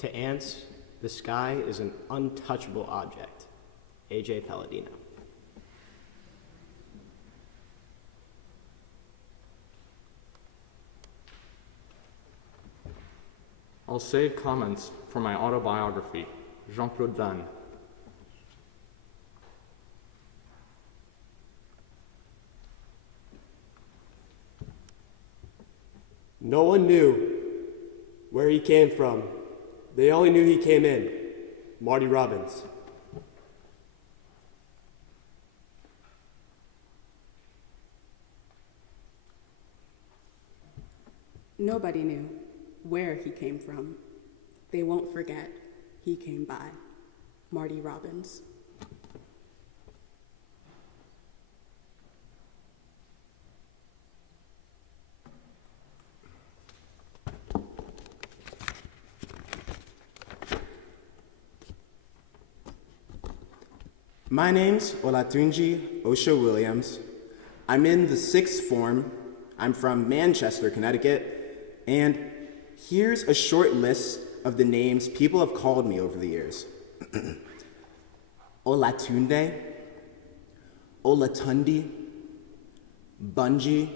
To ants, the sky is an untouchable object. A.J. Palladino. I'll save comments for my autobiography, Jean-Claude Van. No one knew where he came from. They only knew he came in. Marty Robbins. Nobody knew where he came from. They won't forget he came by. Marty Robbins. My name's Olatunji Osho-Williams. I'm in the 6th form. I'm from Manchester, Connecticut, and here's a short list of the names people have called me over the years. Olatunde, Olatundi, Bunji,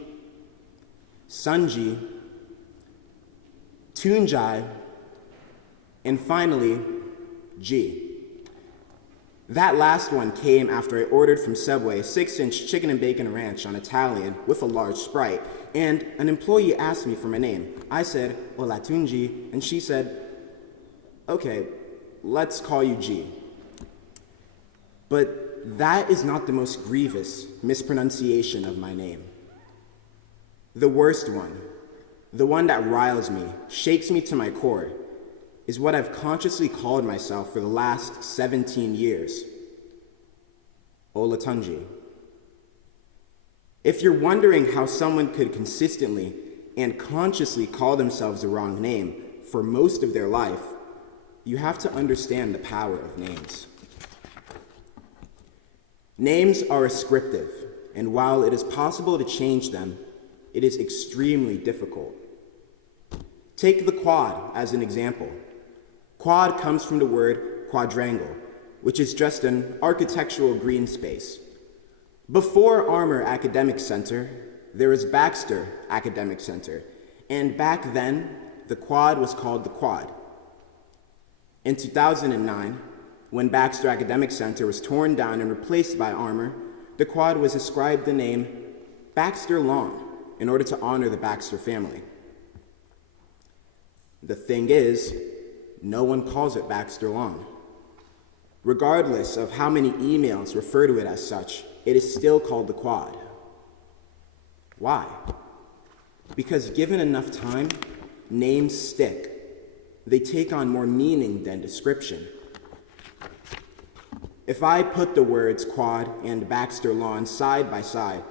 Sunji, Tunjai, and finally, G. That last one came after I ordered from Subway a 6-inch chicken and bacon ranch on Italian with a large Sprite, and an employee asked me for my name. I said, Olatunji, and she said, okay, let's call you G. But that is not the most grievous mispronunciation of my name. The worst one, the one that riles me, shakes me to my core, is what I've consciously called myself for the last 17 years. Olatunji. If you're wondering how someone could consistently and consciously call themselves the wrong name for most of their life, you have to understand the power of names. Names are ascriptive, and while it is possible to change them, it is extremely difficult. Take the quad as an example. Quad comes from the word quadrangle, which is just an architectural green space. Before Armour Academic Center, there was Baxter Academic Center, and back then, the quad was called the Quad. In 2009, when Baxter Academic Center was torn down and replaced by Armour, the quad was ascribed the name Baxter Lawn in order to honor the Baxter family. The thing is, no one calls it Baxter Lawn. Regardless of how many emails refer to it as such, it is still called the Quad. Why? Because given enough time, names stick. They take on more meaning than description. If I put the words Quad and Baxter Lawn side by side,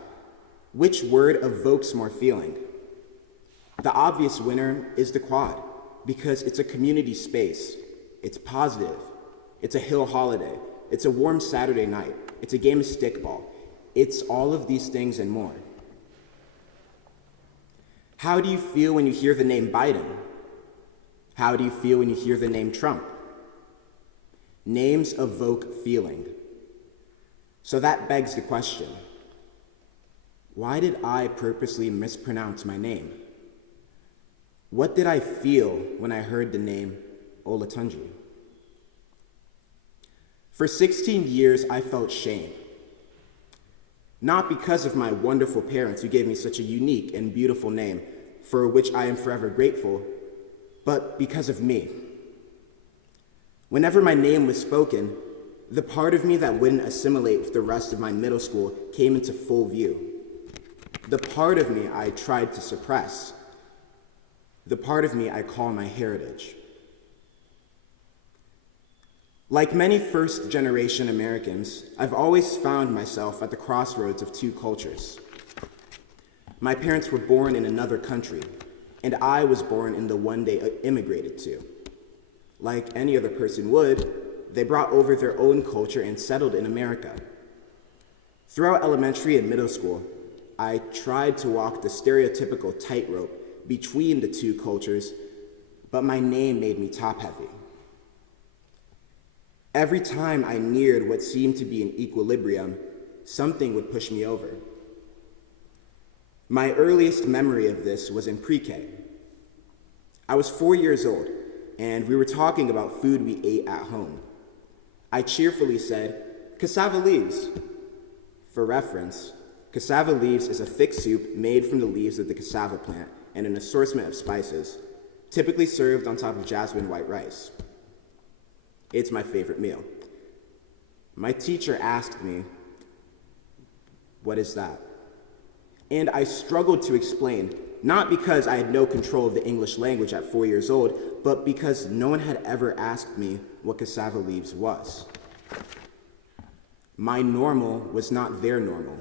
which word evokes more feeling? The obvious winner is the Quad, because it's a community space. It's positive. It's a hill holiday. It's a warm Saturday night. It's a game of stickball. It's all of these things and more. How do you feel when you hear the name Biden? How do you feel when you hear the name Trump? Names evoke feeling. So that begs the question, why did I purposely mispronounce my name? What did I feel when I heard the name Olatunji? For 16 years, I felt shame. Not because of my wonderful parents who gave me such a unique and beautiful name, for which I am forever grateful, but because of me. Whenever my name was spoken, the part of me that wouldn't assimilate with the rest of my middle school came into full view. The part of me I tried to suppress. The part of me I call my heritage. Like many first-generation Americans, I've always found myself at the crossroads of two cultures. My parents were born in another country, and I was born in the one they immigrated to. Like any other person would, they brought over their own culture and settled in America. Throughout elementary and middle school, I tried to walk the stereotypical tightrope between the two cultures, but my name made me top-heavy. Every time I neared what seemed to be an equilibrium, something would push me over. My earliest memory of this was in pre-K. I was 4 years old, and we were talking about food we ate at home. I cheerfully said, "Cassava leaves." For reference, cassava leaves is a thick soup made from the leaves of the cassava plant and an assortment of spices, typically served on top of jasmine white rice. It's my favorite meal. My teacher asked me, "What is that?" And I struggled to explain, not because I had no control of the English language at 4 years old, but because no one had ever asked me what cassava leaves was. My normal was not their normal,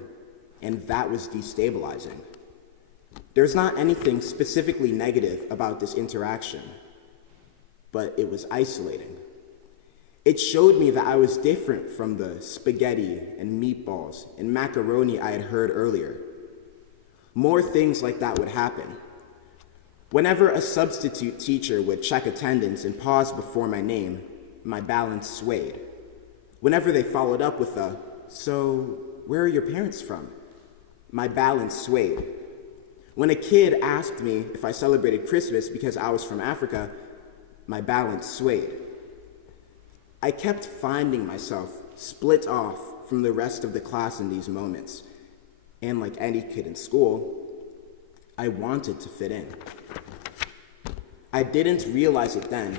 and that was destabilizing. There's not anything specifically negative about this interaction, but it was isolating. It showed me that I was different from the spaghetti and meatballs and macaroni I had heard earlier. More things like that would happen. Whenever a substitute teacher would check attendance and pause before my name, my balance swayed. Whenever they followed up with a, "So, where are your parents from?" my balance swayed. When a kid asked me if I celebrated Christmas because I was from Africa, my balance swayed. I kept finding myself split off from the rest of the class in these moments, and like any kid in school, I wanted to fit in. I didn't realize it then,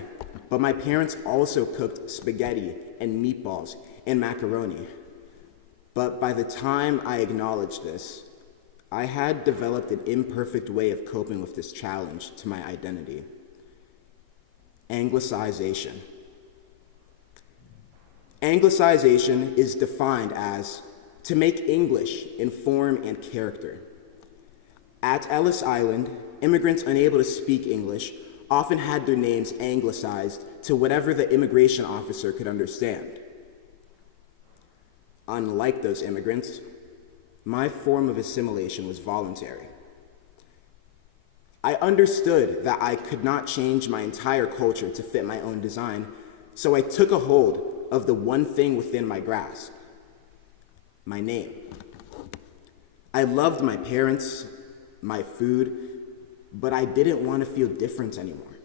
but my parents also cooked spaghetti and meatballs and macaroni. But by the time I acknowledged this, I had developed an imperfect way of coping with this challenge to my identity. Anglicization. Anglicization is defined as to make English in form and character. At Ellis Island, immigrants unable to speak English often had their names anglicized to whatever the immigration officer could understand. Unlike those immigrants, my form of assimilation was voluntary. I understood that I could not change my entire culture to fit my own design, so I took a hold of the one thing within my grasp: my name. I loved my parents, my food, but I didn't want to feel different anymore.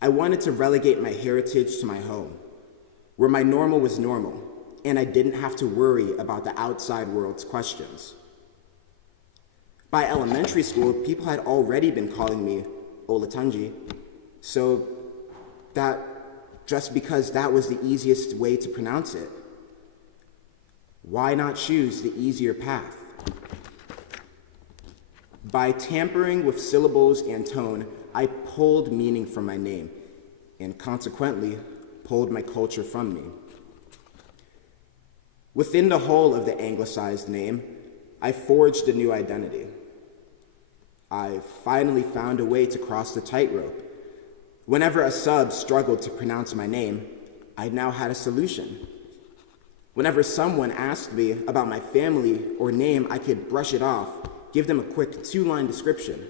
I wanted to relegate my heritage to my home, where my normal was normal, and I didn't have to worry about the outside world's questions. By elementary school, people had already been calling me Olatunji, so that just because that was the easiest way to pronounce it, why not choose the easier path? By tampering with syllables and tone, I pulled meaning from my name, and consequently, pulled my culture from me. Within the whole of the anglicized name, I forged a new identity. I finally found a way to cross the tightrope. Whenever a sub struggled to pronounce my name, I now had a solution. Whenever someone asked me about my family or name, I could brush it off, give them a quick 2-line description.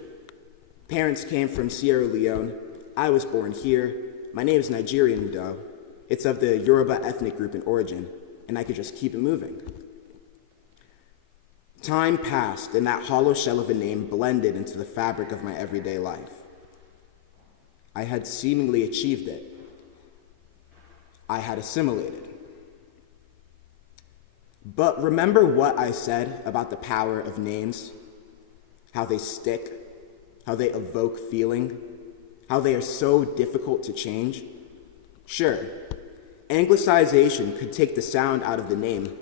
Parents came from Sierra Leone. I was born here. My name is Nigerian, though. It's of the Yoruba ethnic group in origin, and I could just keep it moving. Time passed, and that hollow shell of a name blended into the fabric of my everyday life. I had seemingly achieved it. I had assimilated. But remember what I said about the power of names? How they stick, how they evoke feeling, how they are so difficult to change? Sure, anglicization could take the sound out of the name,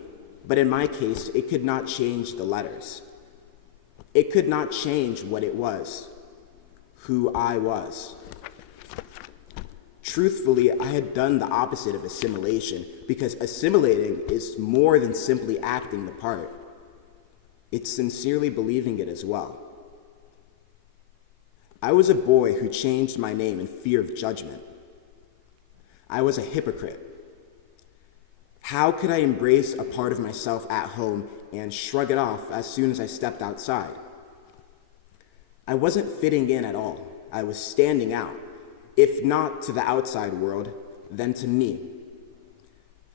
but in my case, it could not change the letters. It could not change what it was, who I was. Truthfully, I had done the opposite of assimilation, because assimilating is more than simply acting the part. It's sincerely believing it as well. I was a boy who changed my name in fear of judgment. I was a hypocrite. How could I embrace a part of myself at home and shrug it off as soon as I stepped outside? I wasn't fitting in at all. I was standing out, if not to the outside world, then to me.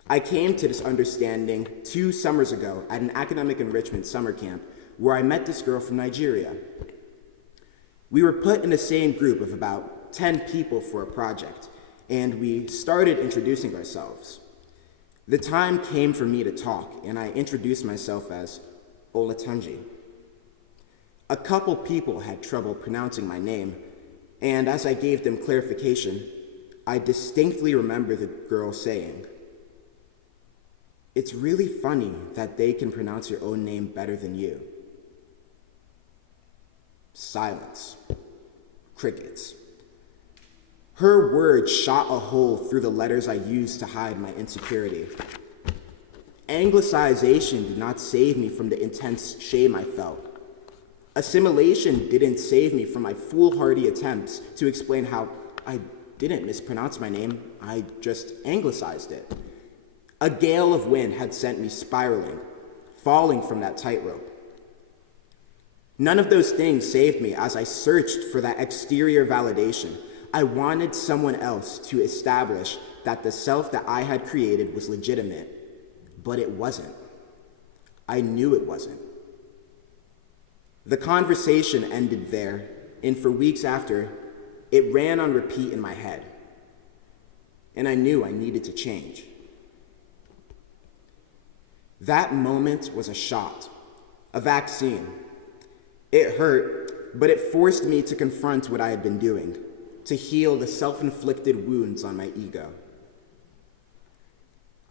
I came to this understanding 2 summers ago at an academic enrichment summer camp where I met this girl from Nigeria. We were put in the same group of about 10 people for a project, and we started introducing ourselves. The time came for me to talk, and I introduced myself as Olatunji. A couple people had trouble pronouncing my name, and as I gave them clarification, I distinctly remember the girl saying, "It's really funny that they can pronounce your own name better than you." Silence. Crickets. Her words shot a hole through the letters I used to hide my insecurity. Anglicization did not save me from the intense shame I felt. Assimilation didn't save me from my foolhardy attempts to explain how I didn't mispronounce my name, I just anglicized it. A gale of wind had sent me spiraling, falling from that tightrope. None of those things saved me as I searched for that exterior validation. I wanted someone else to establish that the self that I had created was legitimate, but it wasn't. I knew it wasn't. The conversation ended there, and for weeks after, it ran on repeat in my head. And I knew I needed to change. That moment was a shot, a vaccine. It hurt, but it forced me to confront what I had been doing, to heal the self-inflicted wounds on my ego.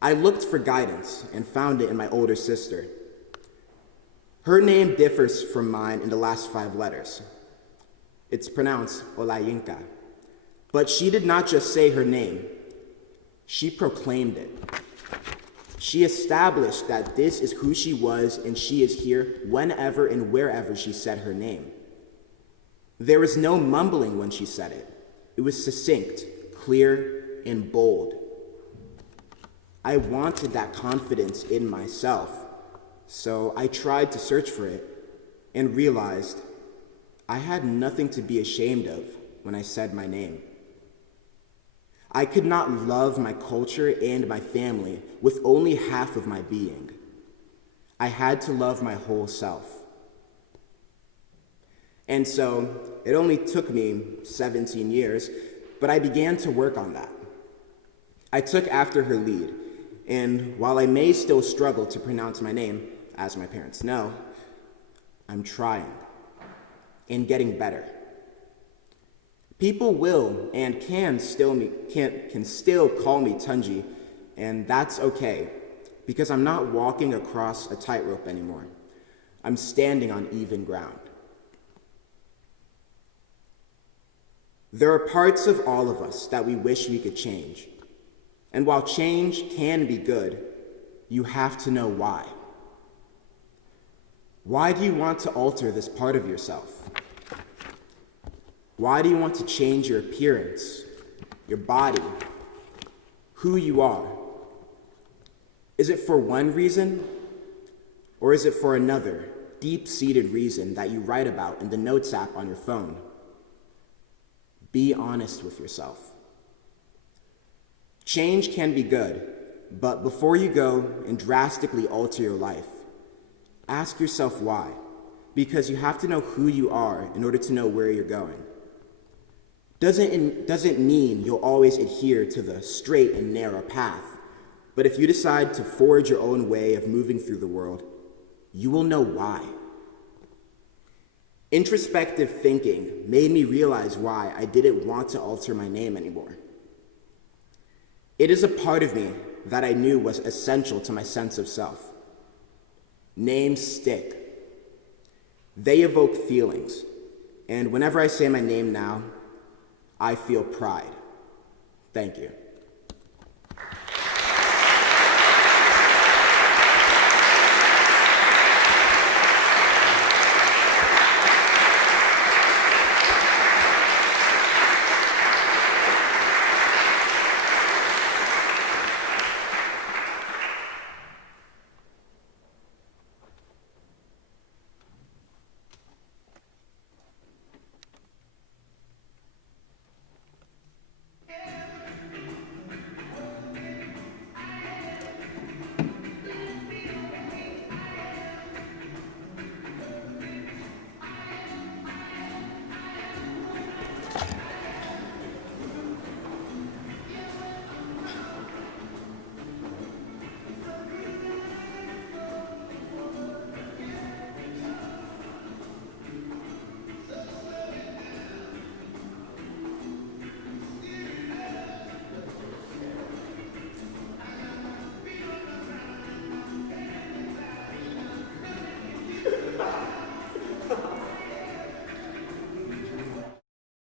I looked for guidance and found it in my older sister. Her name differs from mine in the last 5 letters. It's pronounced Olayinka. But she did not just say her name, she proclaimed it. She established that this is who she was and she is here whenever and wherever she said her name. There was no mumbling when she said it. It was succinct, clear, and bold. I wanted that confidence in myself, so I tried to search for it and realized I had nothing to be ashamed of when I said my name. I could not love my culture and my family with only half of my being. I had to love my whole self. And so it only took me 17 years, but I began to work on that. I took after her lead, and while I may still struggle to pronounce my name, as my parents know, I'm trying and getting better. People will and can still call me Tunji, and that's okay, because I'm not walking across a tightrope anymore. I'm standing on even ground. There are parts of all of us that we wish we could change. And while change can be good, you have to know why. Why do you want to alter this part of yourself? Why do you want to change your appearance, your body, who you are? Is it for one reason, or is it for another, deep-seated reason that you write about in the Notes app on your phone? Be honest with yourself. Change can be good, but before you go and drastically alter your life, ask yourself why, because you have to know who you are in order to know where you're going. Doesn't mean you'll always adhere to the straight and narrow path, but if you decide to forge your own way of moving through the world, you will know why. Introspective thinking made me realize why I didn't want to alter my name anymore. It is a part of me that I knew was essential to my sense of self. Names stick. They evoke feelings, and whenever I say my name now, I feel pride. Thank you.